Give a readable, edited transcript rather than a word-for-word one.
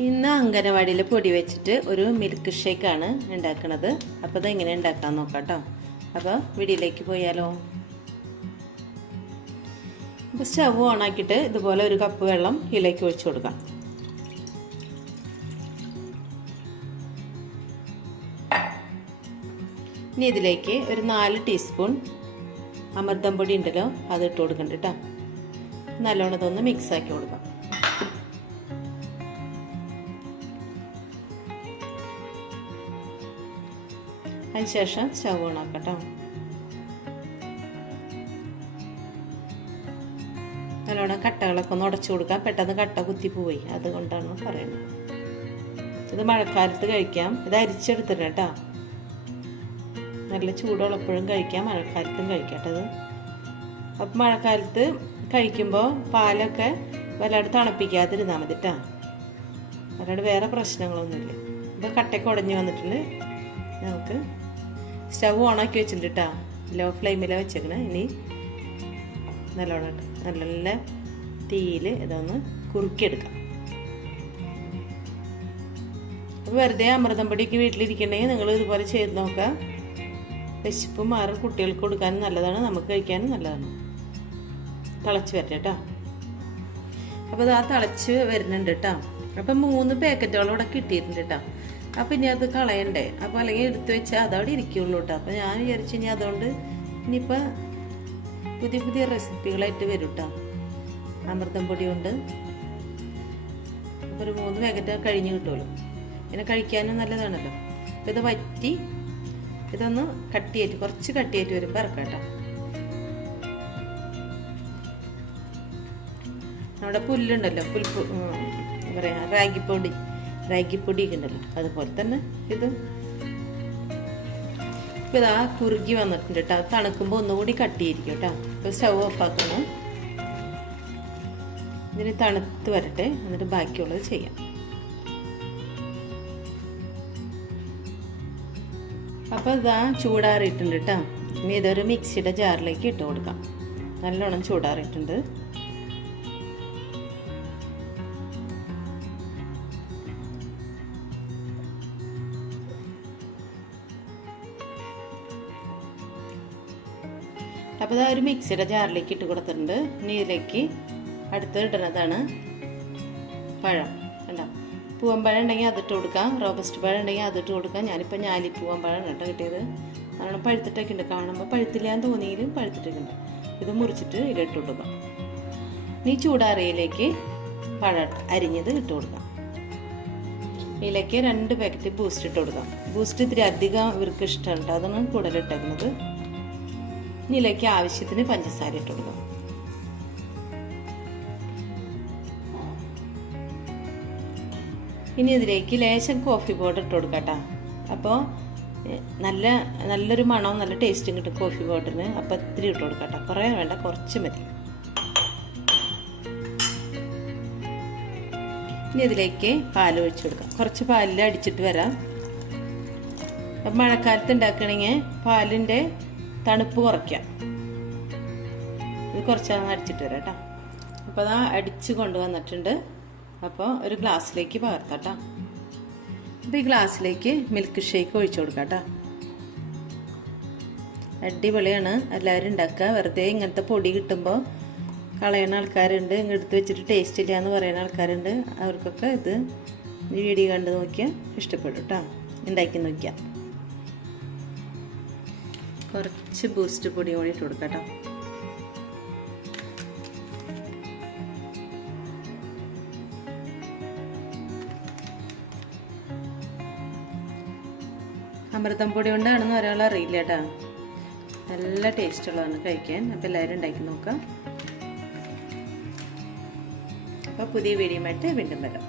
ഇന്ന് അംഗനവാടിയിൽ പൊടി വെച്ചിട്ട് ഒരു മിൽക്ക് ഷേക്കാണ് ഉണ്ടാക്കുന്നത്. അപ്പോൾ അതെങ്ങനെ ഉണ്ടാക്കാൻ നോക്കാം കേട്ടോ. അപ്പോൾ വീഡിയോയിലേക്ക് പോയാലോ. ഇപ്പോൾ സ്റ്റവ് ഓണാക്കിയിട്ട് ഇതുപോലെ ഒരു കപ്പ് വെള്ളം ഇതിലേക്ക് ഒഴിച്ചു കൊടുക്കാം. ഇനി ഇതിലേക്ക് ഒരു 4 ടീസ്പൂൺ അമൃതം പൊടി ഉണ്ടല്ലോ അത് ഇട്ട് കൊടുക്കണ്ട കേട്ടോ. നല്ലോണം ഇതൊന്ന് മിക്സ് ആക്കി കൊടുക്കാം. അതിനുശേഷം സ്റ്റവ് ഓണാക്കട്ടോ. നല്ലോണം കട്ടകളൊക്കെ ഒന്ന് ഉടച്ചു കൊടുക്കാം. പെട്ടെന്ന് കട്ട കുത്തിപ്പോയി, അതുകൊണ്ടാണ് പറയുന്നത്. ഇത് മഴക്കാലത്ത് കഴിക്കാം. ഇത് അരിച്ചെടുത്തിട്ട് കേട്ടോ. നല്ല ചൂടുള്ളപ്പോഴും കഴിക്കാം, മഴക്കാലത്തും കഴിക്കാം കേട്ടത്. അപ്പം മഴക്കാലത്ത് കഴിക്കുമ്പോൾ പാലൊക്കെ വല്ലാണ്ട് തണുപ്പിക്കാതിരുന്നാൽ മതി കേട്ടോ. അല്ലാണ്ട് വേറെ പ്രശ്നങ്ങളൊന്നുമില്ല. ഇപ്പോൾ കട്ടയൊക്കെ ഉടഞ്ഞു വന്നിട്ടുണ്ട്. നമുക്ക് സ്റ്റവ് ഓണാക്കി വെച്ചിട്ടുണ്ട് കേട്ടോ. ലോ ഫ്ലെയിമിലാണ് വെച്ചേക്കണേ. ഇനി നല്ലോണം നല്ല തീയിൽ ഇതൊന്ന് കുറുക്കിയെടുക്കാം. അപ്പോൾ വെറുതെ അമൃതം പൊടിയൊക്കെ വീട്ടിലിരിക്കണമെങ്കിൽ നിങ്ങൾ ഇതുപോലെ ചെയ്ത് നോക്കാം. വിശപ്പ് മാറും, കുട്ടികൾക്ക് കൊടുക്കാനും നല്ലതാണ്, നമുക്ക് കഴിക്കാനും നല്ലതാണ്. തിളച്ച് വരട്ടെ കേട്ടോ. അപ്പോൾ ഇത് തിളച്ച് വരുന്നുണ്ട് കേട്ടോ. അപ്പം 3 പാക്കറ്റുകളും ഇവിടെ കിട്ടിയിട്ടുണ്ട് കേട്ടോ. അപ്പം ഇനി അത് കളയണ്ടേ. അപ്പോൾ അല്ലെങ്കിൽ എടുത്ത് വെച്ചാൽ അതവിടെ ഇരിക്കുള്ളൂ കേട്ടോ. അപ്പോൾ ഞാൻ വിചാരിച്ചു ഇനി അതുകൊണ്ട് ഇനിയിപ്പോൾ പുതിയ റെസിപ്പികളായിട്ട് വരും കേട്ടോ അമൃതം പൊടി കൊണ്ട്. അപ്പോൾ ഒരു 3 പാക്കറ്റ് കഴിഞ്ഞ് കിട്ടുമല്ലോ. പിന്നെ കഴിക്കാനും നല്ലതാണല്ലോ. അപ്പോൾ ഇത് വറ്റി ഇതൊന്ന് കുറച്ച് കട്ടിയായിട്ട് വരുമ്പോൾ ഇറക്കാം കേട്ടോ. നമ്മുടെ പുല്ലുണ്ടല്ലോ, എന്താ പറയുക, റാഗിപ്പൊടിയൊക്കെ ഉണ്ടല്ലോ, അതുപോലെ തന്നെ ഇത് ഇപ്പം ഇതാ കുറുകി വന്നിട്ടുണ്ട് കേട്ടോ. അത് തണുക്കുമ്പോൾ ഒന്നുകൂടി കട്ടിയായിരിക്കും കേട്ടോ. ഇപ്പോൾ സ്റ്റവ് ഓഫാക്കണം. ഇതിന് തണുത്ത് വരട്ടെ, എന്നിട്ട് ബാക്കിയുള്ളത് ചെയ്യാം. അപ്പോൾ ഇതാ ചൂടാറിയിട്ടുണ്ട് കേട്ടോ. ഇനി ഇതൊരു മിക്സിയുടെ ജാറിലേക്ക് ഇട്ട് കൊടുക്കാം. നല്ലോണം ചൂടാറിയിട്ടുണ്ട്. അപ്പോൾ ഇതാ ഒരു മിക്സിയുടെ ജാറിലേക്ക് ഇട്ട് കൊടുത്തിട്ടുണ്ട്. ഇനി ഇതിലേക്ക് അടുത്ത് ഇടുന്നതാണ് പഴം. കണ്ടോ, പൂവമ്പഴം ഉണ്ടെങ്കിൽ അതിട്ട് കൊടുക്കാം, റോബസ്റ്റ് പഴം ഉണ്ടെങ്കിൽ അതിട്ട് കൊടുക്കാം. ഞാനിപ്പോൾ ഞാലിപ്പൂവമ്പഴം കേട്ടോ കിട്ടിയത്. കാരണം പഴുത്തിട്ടൊക്കെ ഉണ്ട്, കാണുമ്പോൾ പഴുത്തില്ലാന്ന് തോന്നിയെങ്കിലും പഴുത്തിട്ടൊക്കെ ഉണ്ട്. ഇത് മുറിച്ചിട്ട് ഇതിലിട്ട് കൊടുക്കാം. ഇനി ചൂടാറിയിലേക്ക് പഴം അരിഞ്ഞത് ഇട്ട് കൊടുക്കാം. ഇതിലേക്ക് 2 പാക്കറ്റ് ബൂസ്റ്റ് ഇട്ട് കൊടുക്കാം. ബൂസ്റ്റ് ഇത്തിരി അധികം ഇവർക്ക് ഇഷ്ടമാണ് കേട്ടോ, അതാണ് കൂടുതൽ ഇട്ടേക്കുന്നത്. ഇനി ഇതിലേക്ക് ആവശ്യത്തിന് പഞ്ചസാര ഇട്ട് കൊടുക്കാം. ഇനി ഇതിലേക്ക് ലേശം കോഫി പൗഡർ ഇട്ട് കൊടുക്കാം കേട്ടോ. അപ്പോൾ നല്ലൊരു മണവും നല്ല ടേസ്റ്റും കിട്ടും കോഫി പൗഡറിന്. അപ്പോൾ ഇത്തിരി ഇട്ട് കൊടുക്കാം കേട്ടോ. കുറേ വേണ്ട, കുറച്ച് മതി. ഇനി ഇതിലേക്ക് പാൽ ഒഴിച്ചു കൊടുക്കാം. കുറച്ച് പാലിൽ അടിച്ചിട്ട് വരാം. അപ്പം മഴക്കാലത്ത് ഉണ്ടാക്കണമെങ്കിൽ പാലിൻ്റെ തണുപ്പ് കുറയ്ക്കാം. ഇത് കുറച്ചാണ് അടിച്ചിട്ട് വരാം കേട്ടോ. അപ്പോൾ അതാ അടിച്ച് കൊണ്ടുവന്നിട്ടുണ്ട്. അപ്പോൾ ഒരു ഗ്ലാസ്സിലേക്ക് പകർത്താം കേട്ടോ. അപ്പോൾ ഈ ഗ്ലാസ്സിലേക്ക് മിൽക്ക് ഷേക്ക് ഒഴിച്ചു കൊടുക്കാം കേട്ടോ. അടിപൊളിയാണ്, എല്ലാവരും ഉണ്ടാക്കുക. വെറുതെ ഇങ്ങനത്തെ പൊടി കിട്ടുമ്പോൾ കളയുന്ന ആൾക്കാരുണ്ട്, എടുത്ത് വെച്ചിട്ട് ടേസ്റ്റ് ഇല്ല എന്ന് പറയുന്ന ആൾക്കാരുണ്ട്. അവർക്കൊക്കെ ഇത് വീഡിയോ കണ്ട് നോക്കിയാൽ ഇഷ്ടപ്പെടും കേട്ടോ. ഉണ്ടാക്കി നോക്കിയാൽ കുറച്ച് ബൂസ്റ്റ് പൊടി കൂടി ഇട്ട് കൊടുക്കാം കേട്ടോ. അമൃതം പൊടി കൊണ്ടാണെന്ന് ഒരാൾ അറിയില്ല കേട്ടോ. നല്ല ടേസ്റ്റ് ഉള്ളതാണ് കഴിക്കാൻ. അപ്പോൾ എല്ലാവരും ഉണ്ടാക്കി നോക്കാം. അപ്പോൾ പുതിയ വീഡിയോ ആയിട്ട് വീണ്ടും വരാം.